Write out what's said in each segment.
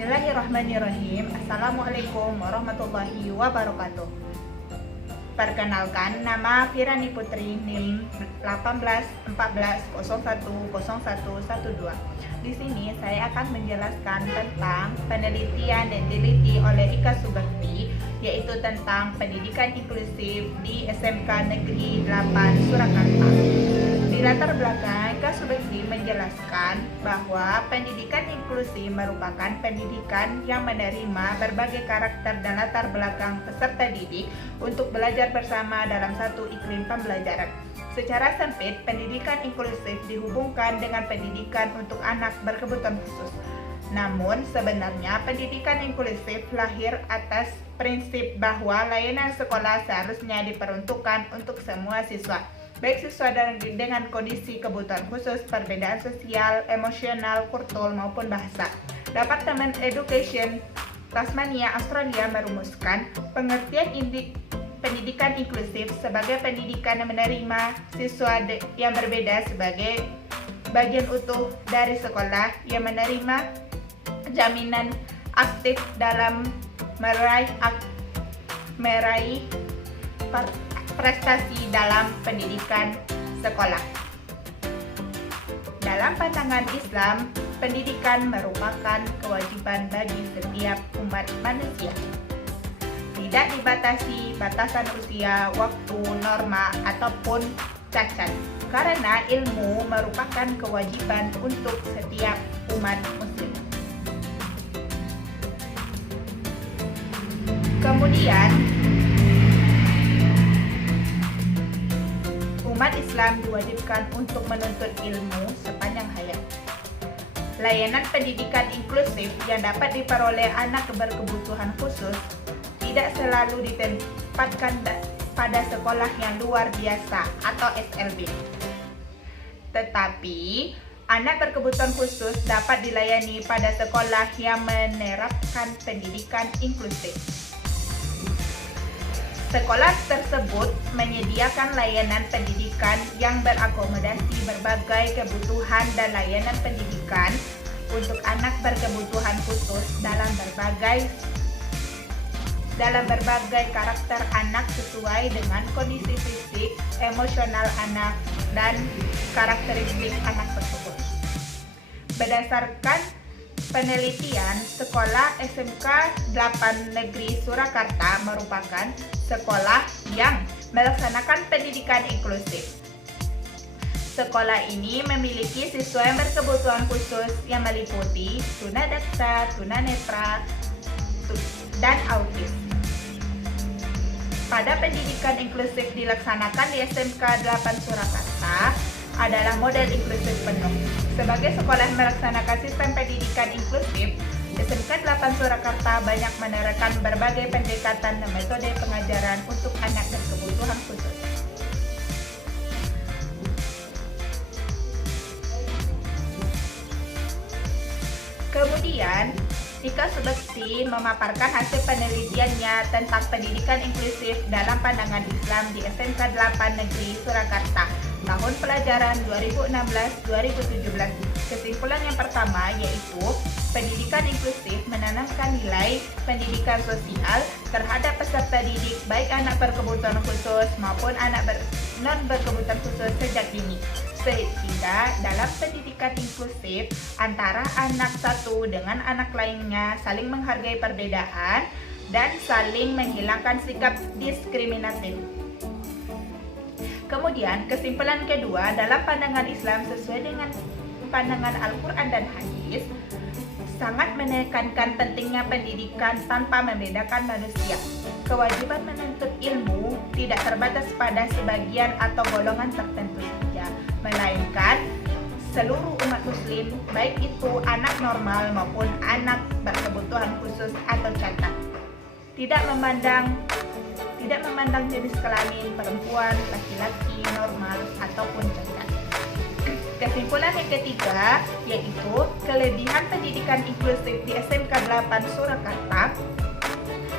Bismillahirrahmanirrahim. Assalamualaikum warahmatullahi wabarakatuh. Perkenalkan, nama Firani Putri, NIM 1814010112. Di sini saya akan menjelaskan tentang penelitian yang diliti oleh Ika Subakti, yaitu tentang pendidikan inklusif di SMK Negeri 8 Surakarta. Di latar belakang, Ika Subakti menjelaskan bahwa pendidikan inklusif merupakan pendidikan yang menerima berbagai karakter dan latar belakang peserta didik untuk belajar bersama dalam satu iklim pembelajaran. Secara sempit, pendidikan inklusif dihubungkan dengan pendidikan untuk anak berkebutuhan khusus. Namun, sebenarnya pendidikan inklusif lahir atas prinsip bahwa layanan sekolah seharusnya diperuntukkan untuk semua siswa, baik siswa dengan kondisi kebutuhan khusus, perbedaan sosial, emosional, kultur, maupun bahasa. Departemen Education Tasmania, Australia merumuskan pengertian pendidikan inklusif sebagai pendidikan yang menerima siswa yang berbeda sebagai bagian utuh dari sekolah, yang menerima jaminan aktif dalam meraih prestasi dalam pendidikan sekolah. Dalam pandangan Islam, pendidikan merupakan kewajiban bagi setiap umat manusia. Tidak dibatasi batasan usia, waktu, norma, ataupun cacat, karena ilmu merupakan kewajiban untuk setiap umat muslim. Kemudian, umat Islam diwajibkan untuk menuntut ilmu sepanjang hayat. Layanan pendidikan inklusif yang dapat diperoleh anak berkebutuhan khusus tidak selalu ditempatkan pada sekolah yang luar biasa atau SLB. Tetapi, anak berkebutuhan khusus dapat dilayani pada sekolah yang menerapkan pendidikan inklusif. Sekolah tersebut menyediakan layanan pendidikan yang berakomodasi berbagai kebutuhan dan layanan pendidikan untuk anak berkebutuhan khusus dalam berbagai karakter anak sesuai dengan kondisi fisik, emosional anak, dan karakteristik anak tersebut. Berdasarkan penelitian, sekolah SMK 8 Negeri Surakarta merupakan sekolah yang melaksanakan pendidikan inklusif. Sekolah ini memiliki siswa yang berkebutuhan khusus yang meliputi tunadaksa, tunanetra, dan autis. Pada pendidikan inklusif dilaksanakan di SMK 8 Surakarta adalah model inklusif penuh. Sebagai sekolah yang melaksanakan sistem pendidikan inklusif, SMK 8 Surakarta banyak menerapkan berbagai pendekatan dan metode pengajaran untuk anak berkebutuhan khusus. Kemudian, Ika Subakti memaparkan hasil penelitiannya tentang pendidikan inklusif dalam pandangan Islam di SMK 8 Negeri Surakarta tahun pelajaran 2016-2017. Kesimpulan yang pertama yaitu pendidikan inklusif menanamkan nilai pendidikan sosial terhadap peserta didik baik anak berkebutuhan khusus maupun anak non berkebutuhan khusus sejak dini, sehingga dalam pendidikan inklusif antara anak satu dengan anak lainnya saling menghargai perbedaan dan saling menghilangkan sikap diskriminatif. Kemudian kesimpulan kedua, dalam pandangan Islam sesuai dengan pandangan Al-Quran dan Hadis, sangat menekankan pentingnya pendidikan tanpa membedakan manusia. Kewajiban menuntut ilmu tidak terbatas pada sebagian atau golongan tertentu saja, melainkan seluruh umat muslim, baik itu anak normal maupun anak berkebutuhan khusus atau cacat. Tidak memandang jenis kelamin, perempuan, laki-laki, normal, ataupun cacat. Kesimpulan yang ketiga yaitu kelebihan pendidikan inklusif di SMK 8 Surakarta,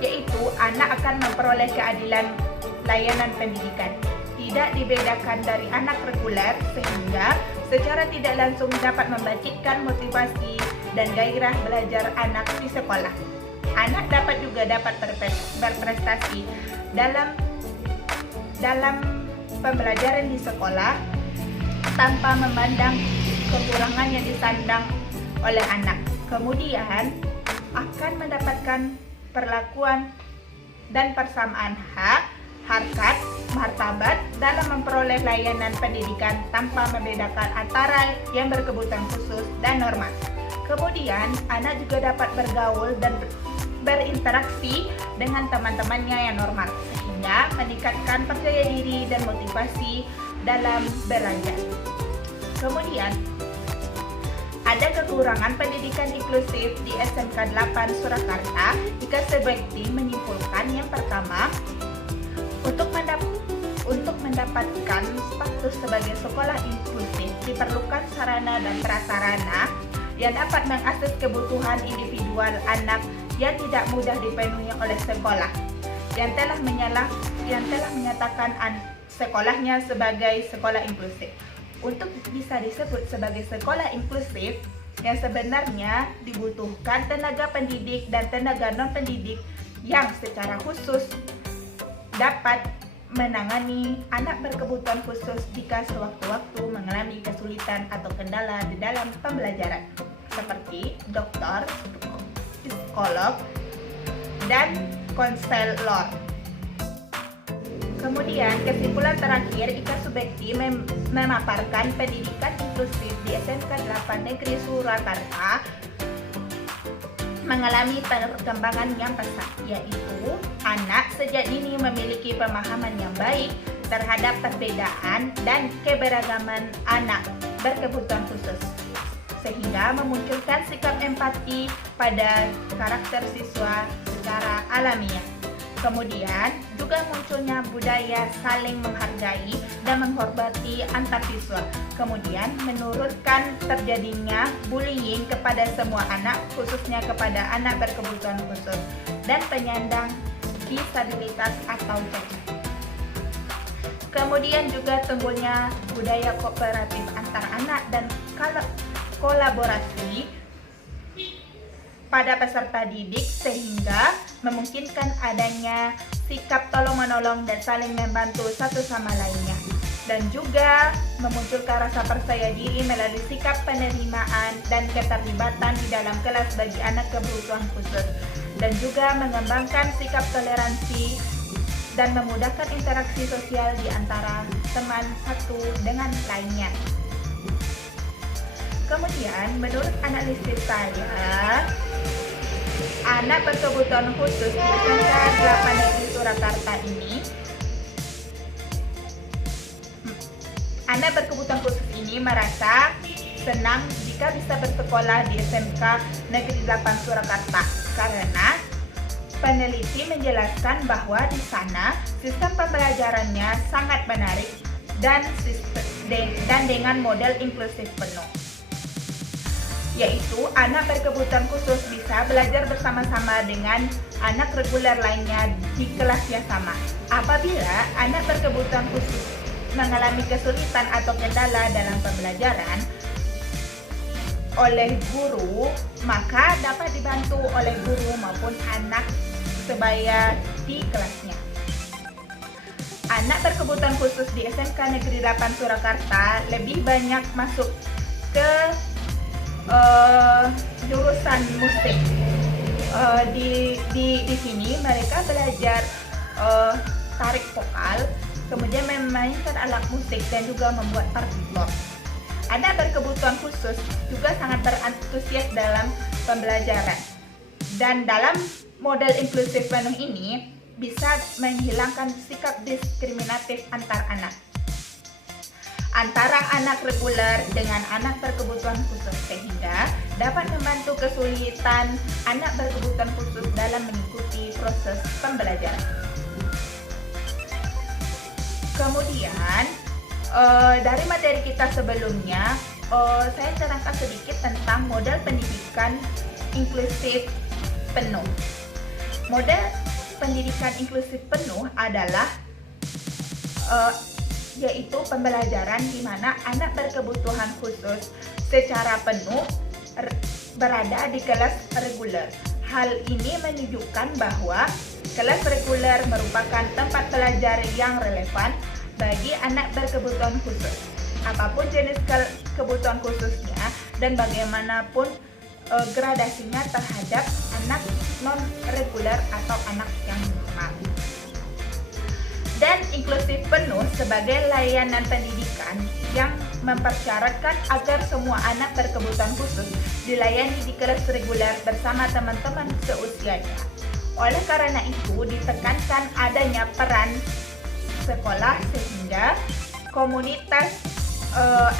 yaitu anak akan memperoleh keadilan layanan pendidikan, tidak dibedakan dari anak reguler, sehingga secara tidak langsung dapat membangkitkan motivasi dan gairah belajar anak di sekolah. Anak dapat berprestasi dalam pembelajaran di sekolah tanpa memandang kekurangan yang disandang oleh anak. Kemudian akan mendapatkan perlakuan dan persamaan hak, harkat, martabat dalam memperoleh layanan pendidikan tanpa membedakan antara yang berkebutuhan khusus dan normal. Kemudian anak juga dapat bergaul dan berinteraksi dengan teman-temannya yang normal, sehingga meningkatkan percaya diri dan motivasi dalam belajar. Kemudian ada kekurangan pendidikan inklusif di SMK 8 Surakarta. Ika Subekti menyimpulkan yang pertama, untuk mendapatkan status sebagai sekolah inklusif diperlukan sarana dan prasarana yang dapat mengakses kebutuhan individual anak yang tidak mudah dipenuhi oleh sekolah yang telah menyatakan sekolahnya sebagai sekolah inklusif. Untuk bisa disebut sebagai sekolah inklusif, yang sebenarnya dibutuhkan tenaga pendidik dan tenaga non-pendidik yang secara khusus dapat menangani anak berkebutuhan khusus jika sewaktu-waktu mengalami kesulitan atau kendala di dalam pembelajaran, seperti dokter, psikolog, dan konselor. Kemudian kesimpulan terakhir, Ika Subekti memaparkan pendidikan inklusif di SMK 8 Negeri Surakarta mengalami perkembangan yang pesat, yaitu anak sejak dini memiliki pemahaman yang baik terhadap perbedaan dan keberagaman anak berkebutuhan khusus, sehingga memunculkan sikap empati pada karakter siswa secara alamiah. Kemudian juga munculnya budaya saling menghargai dan menghormati antar siswa. Kemudian menurunkan terjadinya bullying kepada semua anak, khususnya kepada anak berkebutuhan khusus dan penyandang disabilitas atau cacat. Kemudian juga tumbuhnya budaya kooperatif antar anak dan kolaborasi pada peserta didik, sehingga memungkinkan adanya sikap tolong-menolong dan saling membantu satu sama lainnya, dan juga memunculkan rasa percaya diri melalui sikap penerimaan dan keterlibatan di dalam kelas bagi anak kebutuhan khusus, dan juga mengembangkan sikap toleransi dan memudahkan interaksi sosial di antara teman satu dengan lainnya. Kemudian menurut analisis saya, anak berkebutuhan khusus di SMK 8 Negeri Surakarta ini, anak berkebutuhan khusus ini merasa senang jika bisa bersekolah di SMK Negeri 8 Surakarta, karena peneliti menjelaskan bahwa di sana sistem pembelajarannya sangat menarik dan dengan model inklusif penuh, yaitu anak berkebutuhan khusus bisa belajar bersama-sama dengan anak reguler lainnya di kelas yang sama. Apabila anak berkebutuhan khusus mengalami kesulitan atau kendala dalam pembelajaran oleh guru, maka dapat dibantu oleh guru maupun anak sebaya di kelasnya. Anak berkebutuhan khusus di SMK Negeri 8 Surakarta lebih banyak masuk ke jurusan musik. Di sini mereka belajar tarik vokal, kemudian memainkan alat musik dan juga membuat partitur. Anak berkebutuhan khusus juga sangat berantusias dalam pembelajaran, dan dalam model inklusif penuh ini bisa menghilangkan sikap diskriminatif antar anak, antara anak reguler dengan anak berkebutuhan khusus, sehingga dapat membantu kesulitan anak berkebutuhan khusus dalam mengikuti proses pembelajaran. Kemudian dari materi kita sebelumnya, saya terangkan sedikit tentang model pendidikan inklusif penuh. Model pendidikan inklusif penuh adalah yaitu pembelajaran di mana anak berkebutuhan khusus secara penuh berada di kelas reguler. Hal ini menunjukkan bahwa kelas reguler merupakan tempat belajar yang relevan bagi anak berkebutuhan khusus. Apapun jenis kebutuhan khususnya dan bagaimanapun gradasinya terhadap anak non-reguler atau anak yang normal. Dan inklusif penuh sebagai layanan pendidikan yang mempersyaratkan agar semua anak berkebutuhan khusus dilayani di kelas reguler bersama teman-teman seusianya. Oleh karena itu, ditekankan adanya peran sekolah sehingga komunitas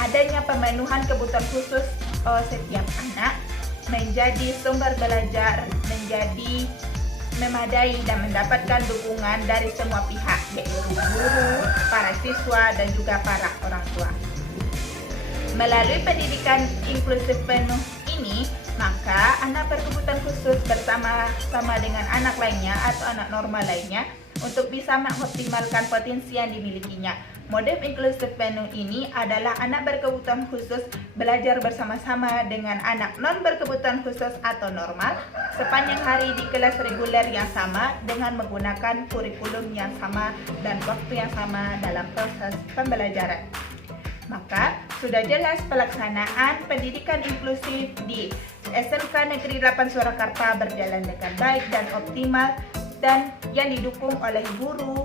adanya pemenuhan kebutuhan khusus setiap anak menjadi sumber belajar, menjadi memadai dan mendapatkan dukungan dari semua pihak, yaitu guru, para siswa, dan juga para orang tua. Melalui pendidikan inklusif penuh ini, maka anak berkebutuhan khusus bersama-sama dengan anak lainnya atau anak normal lainnya untuk bisa mengoptimalkan potensi yang dimilikinya. Model inklusif penuh ini adalah anak berkebutuhan khusus belajar bersama-sama dengan anak non berkebutuhan khusus atau normal sepanjang hari di kelas reguler yang sama dengan menggunakan kurikulum yang sama dan waktu yang sama dalam proses pembelajaran. Maka sudah jelas pelaksanaan pendidikan inklusif di SMK Negeri 8 Surakarta berjalan dengan baik dan optimal dan yang didukung oleh guru,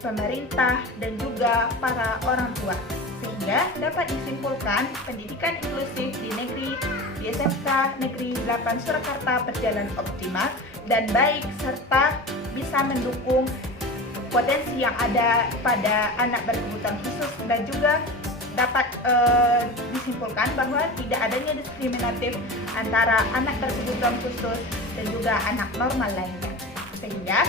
pemerintah, dan juga para orang tua. Sehingga dapat disimpulkan pendidikan inklusif di SMK Negeri 8 Surakarta berjalan optimal dan baik serta bisa mendukung potensi yang ada pada anak berkebutuhan khusus dan juga dapat disimpulkan bahwa tidak adanya diskriminatif antara anak berkebutuhan khusus dan juga anak normal lainnya. Sehingga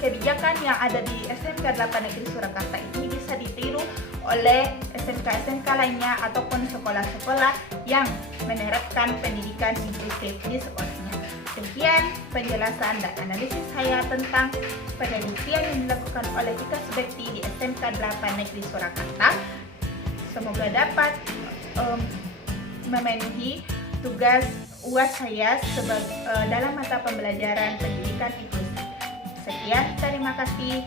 kebijakan yang ada di SMK 8 Negeri Surakarta ini bisa ditiru oleh SMK-SMK lainnya ataupun sekolah-sekolah yang menerapkan pendidikan inklusif di sekolahnya. Sekian penjelasan dan analisis saya tentang penelitian yang dilakukan oleh Ika Subekti di SMK 8 Negeri Surakarta. Semoga dapat memenuhi tugas UAS saya dalam mata pembelajaran pendidikan inklusif. Sekian, terima kasih.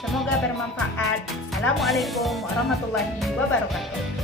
Semoga bermanfaat. Assalamualaikum warahmatullahi wabarakatuh.